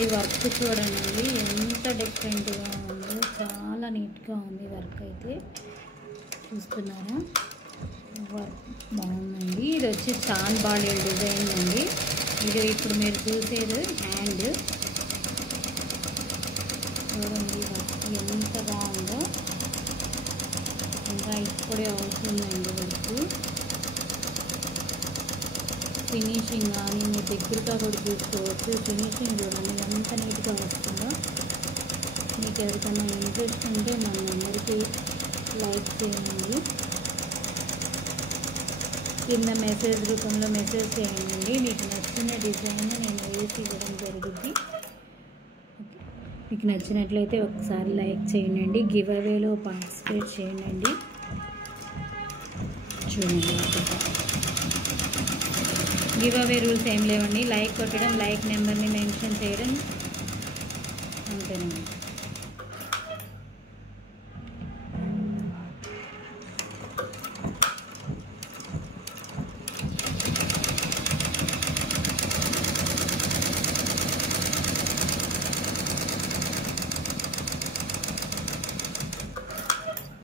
ఈ వర్క్ చూడండి ఎంత డిఫరెంట్గా ఉందో, చాలా నీట్గా ఉంది వర్క్ అయితే. చూస్తున్నారా, వర్క్ బాగుందండి. ఇది వచ్చి చాన్ బాడీ డిజైన్ అండి. ఇది ఇప్పుడు మీరు చూసేది హ్యాండ్. చూడండి వర్క్ ఎంత బాగుందో. ఇంకా ఇప్పుడే అవుతుందండి వర్క్. ఫినిషింగ్ కానీ మీరు దగ్గరగా కూడా చూసుకోవచ్చు. ఫినిషింగ్ చూడండి ఎంత నీట్గా వస్తుందో. మీకు ఎవరికైనా ఇంట్రెస్ట్ ఉంటే మన నెంబర్కి లైక్ చేయండి, కింద మెసేజ్ రూపంలో మెసేజ్ చేయండి. మీకు నచ్చిన డిజైన్ నేను వేసి ఇవ్వడం జరుగుద్ది. మీకు నచ్చినట్లయితే ఒకసారి లైక్ చేయండి, గివ్ అవేలో పార్టిసిపేట్ చేయండి. చూడండి, గివ్ అవే రూల్స్ ఏం లేవండి. లైక్ కొట్టడం, లైక్ నెంబర్ని మెన్షన్ చేయడం అంతేనండి.